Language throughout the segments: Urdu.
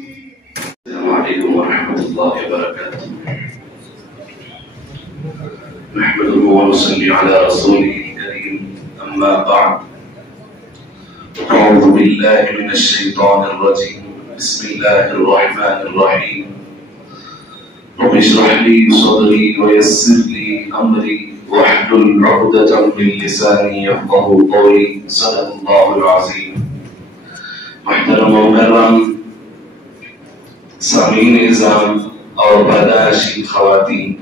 السلام عليكم ورحمة الله وبركاته. نحمده ونصلي على رسوله الكريم، أما بعد. أعوذ بالله من الشيطان الرجيم. بسم الله الرحمن الرحيم. رب اشرح لي صدري ويسر لي أمري واحلل عقدة من لساني يفقهوا قولي. صدق الله العظيم. محترم و مکرم سامعین نظام اور پرداشی خواتین،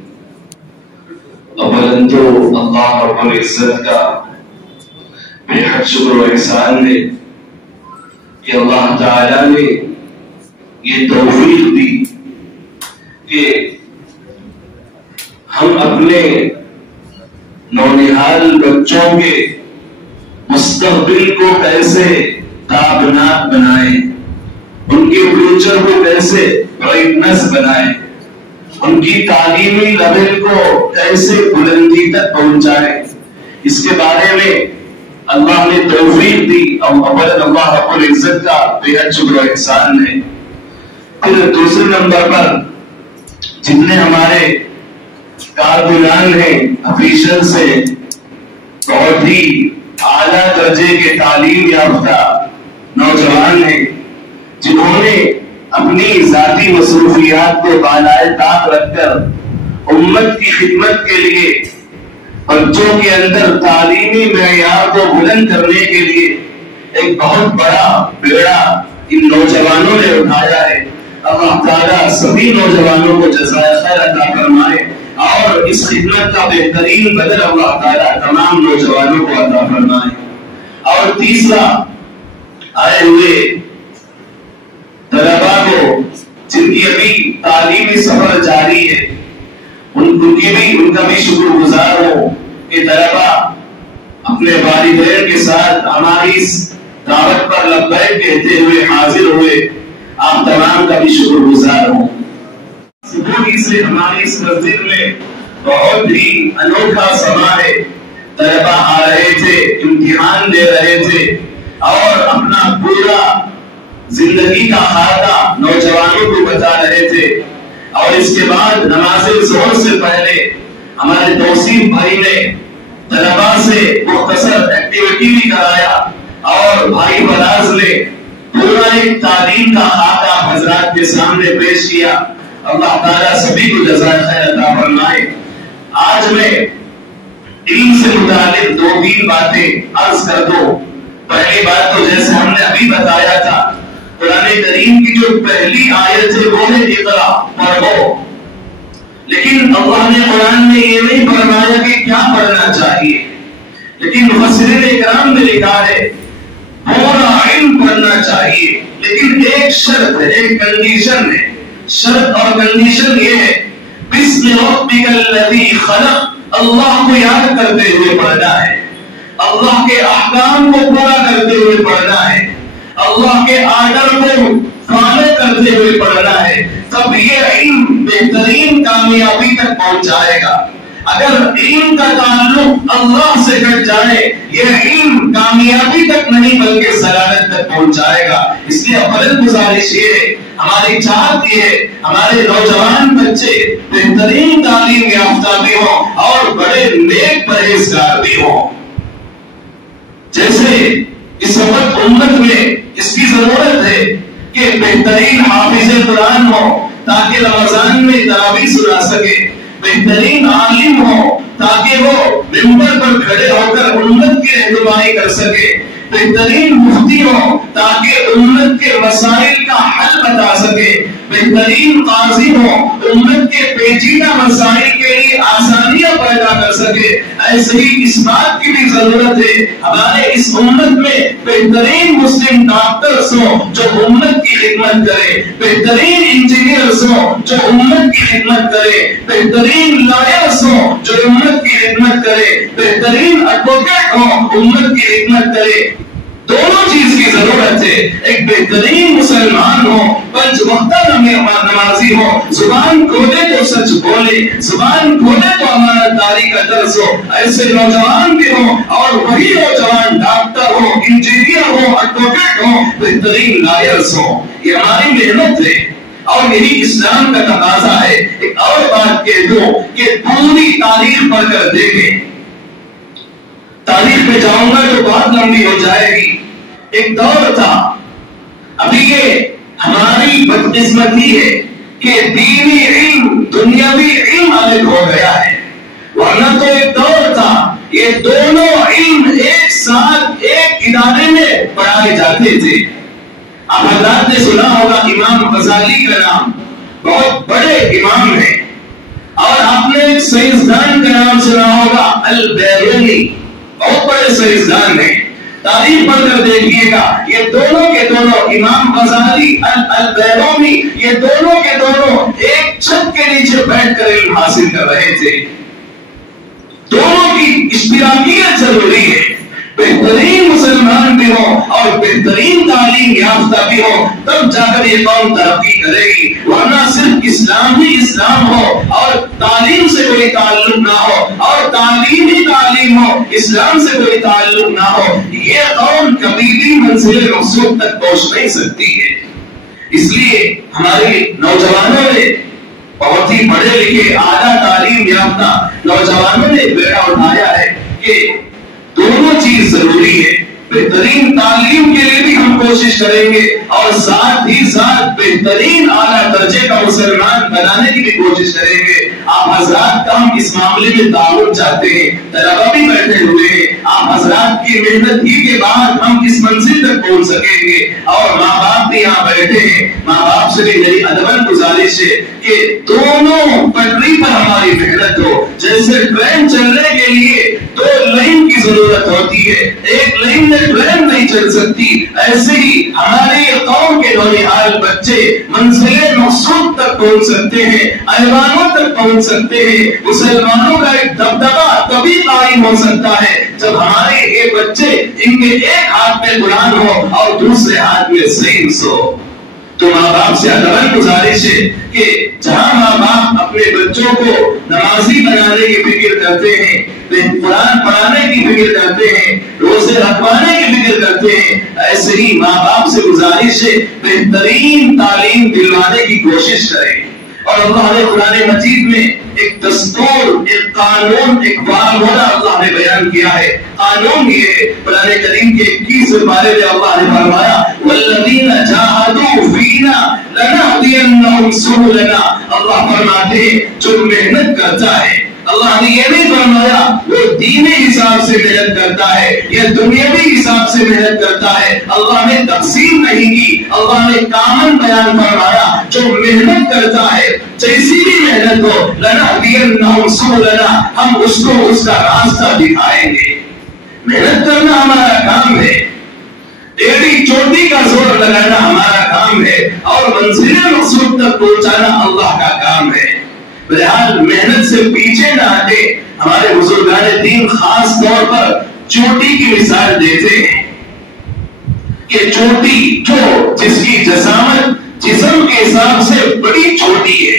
اولاً تو اللہ رب العزت کا بے حد شکر و احسان ہے کہ اللہ تعالیٰ نے یہ توفیق دی کہ ہم اپنے نونہال بچوں کے مستقبل کو کیسے تابناک بنائیں، ان کے فیوچر کو کیسے برائٹنس بنائیں، ان کی تعلیمی لیول کو کیسے بلندی تک پہنچائیں، اس کے بارے میں اللہ نے توفیق دی اور اولا اللہ رب العزت کا بے حد شکر و احسان ہے۔ پھر دوسرے نمبر پر جتنے ہمارے کارکنان ہیں، آفیشلز ہیں، بہت ہی اعلیٰ درجے کے تعلیم یافتہ نوجوان ہیں جنہوں نے اپنی ذاتی مصروفیات کو بالائے طاق رکھ کر امت کی خدمت کے لیے بچوں کے اندر تعلیمی معیار کو بلند کرنے کے لیے ایک بہت بڑا بیڑا ان نوجوانوں نے اٹھایا ہے۔ اللہ تعالیٰ سبھی نوجوانوں کو جزائے خیر عطا فرمائے اور اس خدمت کا بہترین بدل اللہ تعالیٰ تمام نوجوانوں کو عطا فرمائے۔ اور تیسرا، آئے ہوئے طلباء کو جن کی ابھی تعلیمی سفر جاری ہے، ان کا بھی شکر گزار ہوں کہ طلباء اپنے والدین کے ساتھ ہماری اس دعوت پر لبیک کہتے ہوئے حاضر ہوئے، آپ تمام کا بھی شکر گزار ہوں۔ صبح سے ہماری اس مسجد میں بہت ہی انوکھا سما ہے، طلباء آ رہے تھے، امتحان دے رہے تھے اور اپنا پورا زندگی کا خاکہ نوجوانوں کو بتا رہے تھے۔ اور اس کے بعد نماز ظہر سے پہلے ہمارے توصیف بھائی نے طلباء سے مختصر ایکٹیویٹی بھی کرایا اور بھائی فراز نے پورا ایک تعلیم کا خاکہ حضرات کے سامنے پیش کیا۔ اللہ تعالیٰ سبھی کو جزائے خیر عطا فرمائے۔ آج میں علم سے متعلق دو تین باتیں عرض کر دوں۔ پہلی بات تو جیسے ہم نے ابھی بتایا تھا، قرآن کریم کی جو پہلی آیت ہے وہ ہے اقرا، پڑھو۔ لیکن اللہ نے قرآن میں یہ نہیں فرمایا کہ کیا پڑھنا چاہیے، لیکن مفسرین اکرام نے لکھا ہے پورا علم پڑھنا چاہیے، لیکن ایک شرط ہے، ایک کنڈیشن ہے۔ شرط اور کنڈیشن یہ ہے بسم ربک الذی خلق، اللہ کو یاد کرتے ہوئے پڑھنا ہے، اللہ کے احکام کو پورا کرتے ہوئے پڑھنا ہے، اللہ کے آرڈر کو فالو کرتے ہوئے پڑھنا ہے، تب یہ علم بہترین کامیابی تک پہنچائے گا۔ اگر علم کا تعلق اللہ سے کٹ جائے، یہ علم کامیابی تک نہیں بلکہ ضلالت تک پہنچائے گا۔ اس لیے افضل گزارش یہ ہے، ہماری چاہت یہ ہے ہمارے نوجوان بچے بہترین تعلیم یافتہ بھی ہوں اور بڑے نیک پرہیزگار بھی ہوں۔ جیسے اس وقت امت میں اس کی ضرورت ہے کہ بہترین حافظ قرآن ہو تاکہ رمضان میں تراویح سنا سکے، بہترین عالم ہو تاکہ وہ منبر پر کھڑے ہو کر امت کی رہنمائی کر سکے، بہترین مفتی ہو تاکہ امت کے مسائل کا حل بتا سکے، بہترین قاضی ہو امت کے پیچیدہ مسائل کے لیے آسانیاں پیدا کر سکے۔ ایسے ہی اس بات کی بھی ضرورت ہے ہمارے اس امت میں بہترین مسلم ڈاکٹرز ہوں جو امت کی خدمت کرے، بہترین انجینئرز ہوں جو امت کی خدمت کرے، بہترین لائرز ہوں جو امت کی خدمت کرے، بہترین ایڈوکیٹ ہوں امت کی خدمت کرے۔ دونوں چیز کی ضرورت ہے. ایک بہترین مسلمان ہو, پنج وقتہ نمازی ہو, زبان کھولے تو سچ بولے, زبان کھولے تو امانت داری کا درس ہو. ایسے نوجوان بھی ہو اور وہی نوجوان ڈاکٹر ہو, انجینئر ہو, ایڈوکیٹ ہو, بہترین لائرز ہو. یہ ہماری محنت ہے اور یہی اسلام کا تقاضا ہے. ایک اور بات کہہ دوں کہ پوری تاریخ پڑھ کر دیکھیں. تاریخ میں جاؤں گا تو بات لمبی ہو جائے گی. ایک دور تھا, ابھی یہ ہماری بدقسمتی ہے کہ دینی علم دنیاوی علم الگ ہو گیا ہے, ورنہ تو ایک دور تھا یہ دونوں علم ایک ساتھ ایک ادارے میں پڑھائے جاتے تھے. آپ حضرات نے سنا ہوگا امام غزالی کا نام, بہت بڑے امام ہیں. اور آپ نے ایک سائنسدان کا نام سنا ہوگا البیرونی, بہت بڑے سائنسدان ہیں. تاریخ پڑھ کر دیکھیے گا, یہ دونوں کے دونوں امام غزالی البیرونی, یہ دونوں کے دونوں ایک چھت کے نیچے بیٹھ کر علم حاصل کر رہے تھے. دونوں کی اشتراکیت ضروری ہے. بہترین مسلمان بھی ہو اور بہترین تعلیم یافتہ بھی ہو, تب جا کر یہ قوم ترقی کرے گی. ورنہ صرف اسلام ہی اسلام ہو اور تعلیم سے کوئی تعلق نہ ہو, اور تعلیم ہی تعلیم ہو, اسلام سے کوئی تعلق نہ ہو, یہ قوم کبھی بھی منزل مقصود تک پہنچ نہیں سکتی ہے. اس لیے ہمارے نوجوانوں نے, بہت ہی پڑھے لکھے اعلیٰ تعلیم یافتہ نوجوانوں نے بیڑا اٹھایا ہے کہ دونوں چیز ضروری ہے. بہترین تعلیم کے لیے بھی ہم کوشش کریں گے اور ساتھ ہی ساتھ بہترین اعلیٰ درجے کا مسلمان بنانے کی بھی کوشش کریں گے. آپ حضرات کا ہم اس معاملے میں تعاون چاہتے ہیں. طلبہ بھی بیٹھے ہوئے ہیں, آپ حضرات کی محنت ہی کے بعد ہم کس منزل تک پہنچ سکیں گے. اور ماں باپ بھی یہاں بیٹھے ہیں, ماں باپ سے بھی میری ادباً گزارش ہے کہ دونوں پٹری پر ہماری محنت ہو. جیسے ٹرین چلنے کے لیے دو لائن کی ضرورت ہوتی ہے, ایک لائن میں ٹرین نہیں چل سکتی, ایسے ہی ہماری قوم کے نونہال بچے منزل مقصود تک پہنچ سکتے ہیں, ایوانوں تک پہنچ سکتے ہیں. مسلمانوں کا ایک دبدبہ تبھی قائم ہو سکتا ہے جب ہمارے یہ بچے, ان کے ایک ہاتھ میں قرآن ہو اور دوسرے ہاتھ میں سائنس ہو. تو ماں باپ سے ادباً گزارش ہے کہ جہاں ماں باپ اپنے بچوں کو نمازی بنانے کی فکر کرتے ہیں, قرآن پڑھانے کی فکر کرتے ہیں, روزے رکھوانے کی فکر کرتے ہیں, ایسے ہی ماں باپ سے گزارش ہے بہترین تعلیم دلوانے کی کوشش کریں. اور اللہ نے قرآن مجید میں ایک دستور, ایک قانون, ایک فارمولا اللہ نے بیان کیا ہے. قانون یہ ہے, قرآن کریم کے 21 پارے میں اللہ نے فرمایا والذین جاہدوا فینا لنہدینہم سبلنا. اللہ فرماتے ہیں جو محنت کرتا ہے, اللہ نے یہ نہیں فرمایا وہ دینی حساب سے محنت کرتا ہے یا دنیاوی حساب سے محنت کرتا ہے, اللہ نے تقسیم نہیں کی, اللہ نے کامن بیان فرمایا جو محنت کرتا ہے جیسی بھی محنت ہو لنہدینہم سبلنا, ہم اس کو اس کا راستہ دکھائیں گے. محنت کرنا ہمارا کام ہے, ایڑی چوٹی کا زور لگانا ہمارا کام ہے, اور منزل مقصود تک پہنچانا اللہ کا کام ہے. بہرحال محنت سے پیچھے نہ ہٹے. ہمارے بزرگان دین خاص طور پر چوٹی کی مثال دیتے ہیں کہ چوٹی جو جس کی جسامت جسم کے حساب سے بڑی چھوٹی ہے,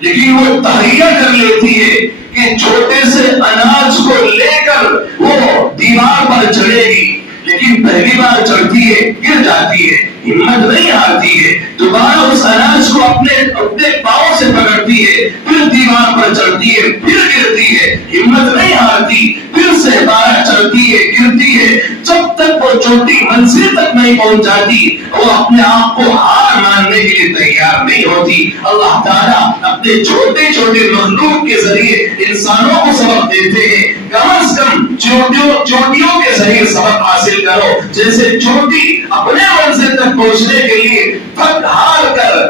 لیکن وہ تہیہ کر لیتی ہے کہ چھوٹے سے اناج کو لے کر وہ دیوار پر چڑھے گی, لیکن پہلی بار چڑھتی ہے گر جاتی ہے, ہمت نہیں ہارتی ہے, دوبارہ اس اناج کو اپنے پاؤں سے پکڑتی ہے, پھر دیوار پر چڑھتی ہے, پھر گرتی ہے, ہمت نہیں ہارتی, پھر سے دوبارہ چڑھتی ہے, گرتی ہے, جب تک وہ چوٹی منزل تک نہیں پہنچ جاتی وہ اپنے آپ کو ہار ماننے کے لیے تیار نہیں ہوتی. اللہ تعالیٰ اپنے چھوٹے چھوٹے مخلوق کے ذریعے انسانوں کو سبق دیتے ہیں. کم از کم چوٹیوں کے ذریعے سبق حاصل کرو. جیسے چوٹی اپنے منزل تک پہنچنے کے لیے تھک ہار کر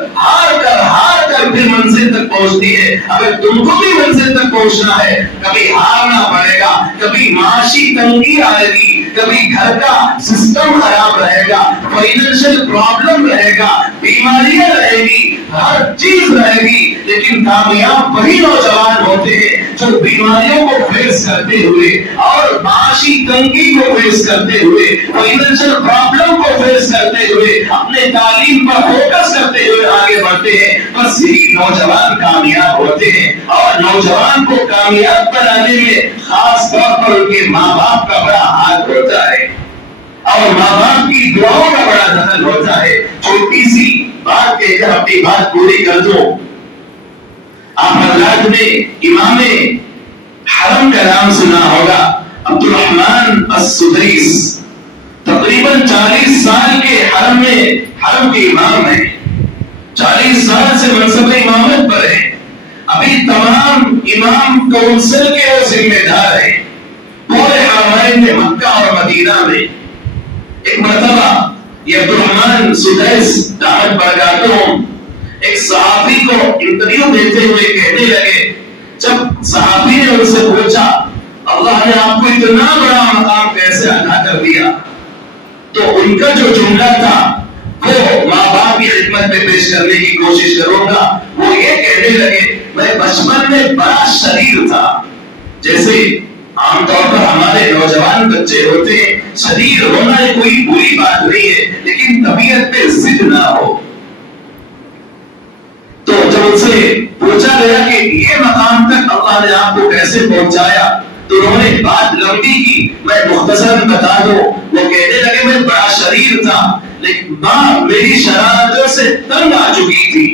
پھر منزل تک پہنچتی ہے, اگر تم کو بھی منزل تک پہنچنا ہے کبھی ہارنا پڑے گا, کبھی معاشی تنگی آئے گی, کبھی گھر کا سسٹم خراب رہے گا, فائنینشیل پرابلم رہے گا, بیماریاں رہے گی, ہر چیز رہے گی, لیکن کامیاب وہی نوجوان ہوتے ہیں جو بیماریوں کو فیس کرتے ہوئے اور معاشی تنگی کو فیس کرتے ہوئے فائنینشل پرابلم کو فیس کرتے ہوئے اپنے تعلیم پر فوکس کرتے ہوئے آگے بڑھتے ہیں. بس یہی نوجوان کامیاب ہوتے ہیں. اور نوجوان کو کامیاب بنانے میں خاص طور پر ان کے ماں باپ کا بڑا ہاتھ ہوتا ہے اور ماں باپ کی دعاؤں کا بڑا دخل ہوتا ہے. چھوٹی سی بات کہہ کر اپنی بات پوری کر دو. آپ حضرات نے امام حرم کا نام سنا ہوگا، عبد الرحمن السدیس. تقریباً 40 سال کے حرم کے امام ہیں. 40 سال سے منصب امامت پر ہیں. ابھی تمام امام کونسل کے وہ ذمہ دار ہیں پورے حرمین میں، مکہ اور مدینہ میں. ایک مرتبہ یہ عبد الرحمن سدیس دعوت برکاتہم ایک صحابی کو انٹرویو دیتے ہوئے کہنے لگے. جب صحابی نے ان سے پوچھا اللہ نے آپ کو اتنا بڑا مقام کیسے عطا کر دیا، تو ان کا جو جملہ تھا وہ ماں باپ کی خدمت میں پیش کرنے کی کوشش کروں گا. وہ یہ کہنے لگے میں بچپن میں بڑا شریر تھا. جیسے عام طور پر ہمارے نوجوان بچے ہوتے ہیں، شریر ہونا کوئی بری بات نہیں ہے، لیکن طبیعت پہ ضد نہ ہو. تو جب ان سے پوچھا گیا کہ یہ مقام تک اللہ نے آپ کو کیسے پہنچایا، تو انہوں نے بات لمبی کی، میں مختصر بتا دوں. وہ کہنے لگے میں بڑا شریر تھا، لیکن ماں میری شرارتوں سے تنگ آ چکی تھی.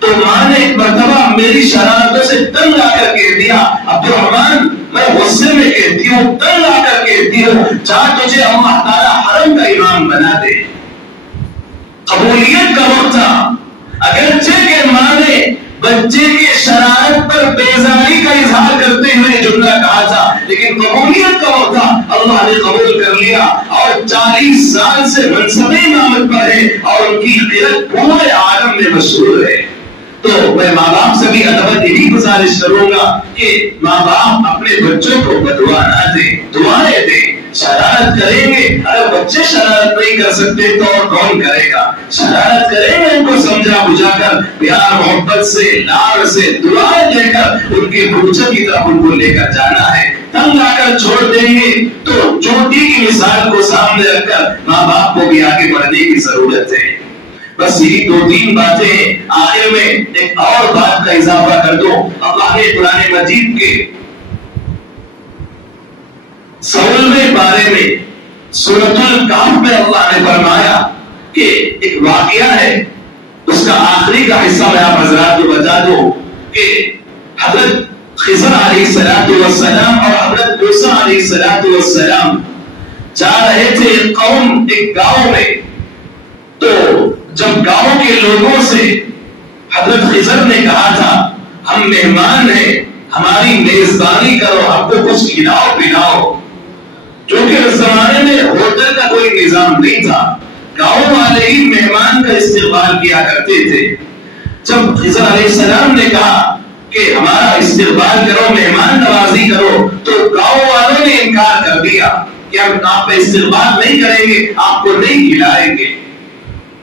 تو ماں نے ایک مرتبہ میری شرارتوں سے تنگ آ کر کہہ دیا عبد الرحمن میں غصے میں کہتی ہوں، تنگ آ کر کہتی ہوں، چاہ تجھے اللہ تعالیٰ حرم کا امام بنا دے. قبولیت کا وقت تھا. اگرچہ کہ ماں نے بچے کی شرارت پر بیزاری کا اظہار کرتے ہوئے جملہ کہا تھا، لیکن قبولیت کا وقت تھا، اللہ نے قبول کر لیا اور 40 سال سے منصب امامت پر ہے اور ان کی قرت پورے عالم میں مشہور ہے. تو میں ماں باپ سے بھی ادب یہی گزارش کروں گا کہ ماں باپ اپنے بچوں کو بدعا نہ دیں، دعائیں دیں. شرارت کریں گے، اگر بچے شرارت نہیں کر سکتے تو اور کون کرے گا. شرارت کریں گے، ان کو سمجھا بجھا کر پیار محبت سے لاڑ سے دعائیں دے کر ان کے بچوں کی طرف ان کو لے کر جانا ہے. تنگ آ کر چھوڑ دیں گے تو چوٹی کی مثال کو سامنے رکھ کر ماں باپ کو بھی آگے بڑھنے کی ضرورت ہے. بس یہی 2-3 باتیں. آخر میں ایک اور بات کا اضافہ کر دو. اللہ نے قرآن مجید کے 16ویں پارے میں سورۃ الکہف میں اللہ نے فرمایا کہ ایک واقعہ ہے، اس کا آخری کا حصہ میں آپ حضرات کو بتا دوں کہ حضرت خضر علیہ السلام اور حضرت موسیٰ علیہ السلام جا رہے تھے ایک گاؤں میں. تو جب گاؤں کے لوگوں سے حضرت خضر نے کہا تھا ہم مہمان ہیں، ہماری میزبانی کرو، ہم کو کچھ کھلاؤ پلاؤ. کیونکہ اس زمانے میں ہوٹل کا کوئی نظام نہیں تھا، گاؤں والے ہی مہمان کا استقبال کیا کرتے تھے. جب خضر علیہ السلام نے کہا کہ ہمارا استقبال کرو، مہمان نوازی کرو، تو گاؤں والوں نے انکار کر دیا کہ ہم آپ کا استقبال نہیں کریں گے، آپ کو نہیں کھلائیں گے.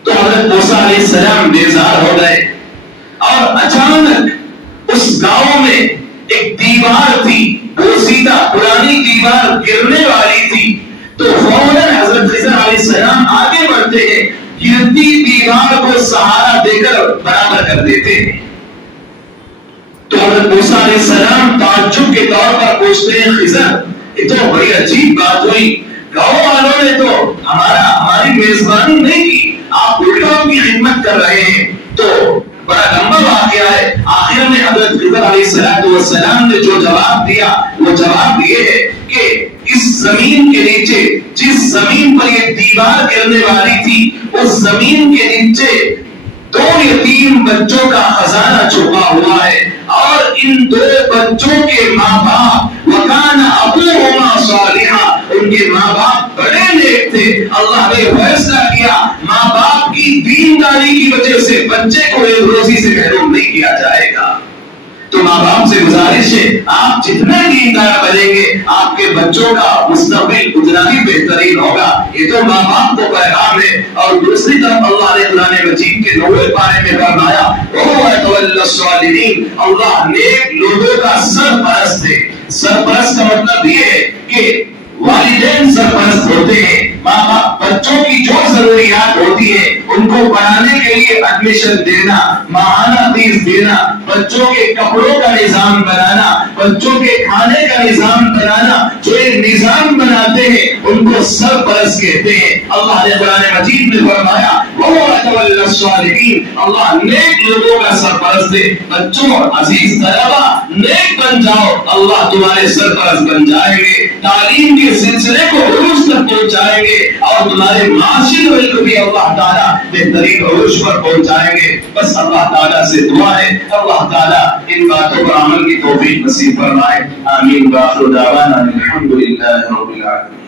تو حضرت موسیٰ علیہ السلام بیزار ہو گئے اور اچانک اس گاؤں میں ایک دیوار تھی، بوسیدہ پرانی دیوار گرنے والی تھی. تو فوراً حضرت خضر علیہ السلام آگے بڑھتے ہیں، گرتی دیوار کو سہارا دے کر برابر کر دیتے ہیں. تو حضرت موسیٰ علیہ السلام تعجب کے طور پر پوچھتے ہیں خضر یہ تو بڑی عجیب بات ہوئی، گاؤں والوں نے تو ہماری میزبانی نہیں کی، آپ الٹا کی خدمت کر رہے ہیں. تو بڑا لمبا واقعہ ہے. آخر میں حضرت خضر علیہ السلام نے جو جواب دیا وہ جواب یہ ہے کہ اس زمین کے نیچے، جس زمین پر یہ دیوار گرنے والی تھی، اس زمین کے نیچے 2 یتیم بچوں کا خزانہ چھپا ہوا ہے اور ان 2 بچوں کے ماں باپ وکان ابوہما صالحا، ان کے ماں باپ بڑے نیک تھے. اللہ نے فیصلہ کیا ماں باپ کی دینداری کی وجہ سے بچے کو ایک روزی سے محروم نہیں کیا جائے گا. تو ماں باپ سے گزارش ہے آپ جتنے دیندار بنیں گے آپ کے بچوں کا مستقبل اتنا ہی بہترین ہوگا. یہ تو ماں باپ کو پیغام ہے. اور دوسری طرف اللہ نے قرآن مجید کے 90 پارے میں فرمایا اللہ نیک لوگوں کا سرپرست ہے. سرپرست کا مطلب یہ ہے کہ والدین سرپرست ہوتے ہیں. ماں باپ بچوں کی جو ضروریات ہوتی ہے ان کو پڑھانے کے لیے ایڈمیشن دینا, ماہانہ فیس دینا, بچوں کے کپڑوں کا نظام بنانا, بچوں کے کھانے کا نظام بنانا, جو ایک نظام بناتے ہیں ان کو سرپرست کہتے ہیں. اللہ نے قرآن مجید میں فرمایا اللہ نیک لوگوں کا سرپرست ہے. بچوں عزیز طلبہ نیک بن جاؤ, اللہ تمہارے سرپرست بن جائیں گے, تعلیم کے سلسلے کو عروج تک پہنچائیں گے اور تمہارے معاشی لیول کو بھی اللہ تعالیٰ بہترین عروج پر پہنچائیں گے. بس اللہ تعالیٰ سے دعا ہے اللہ تعالیٰ ان باتوں پر عمل کی توفیق نصیب فرمائے. آمین. وآخر دعوانا الحمد للہ رب العالمین.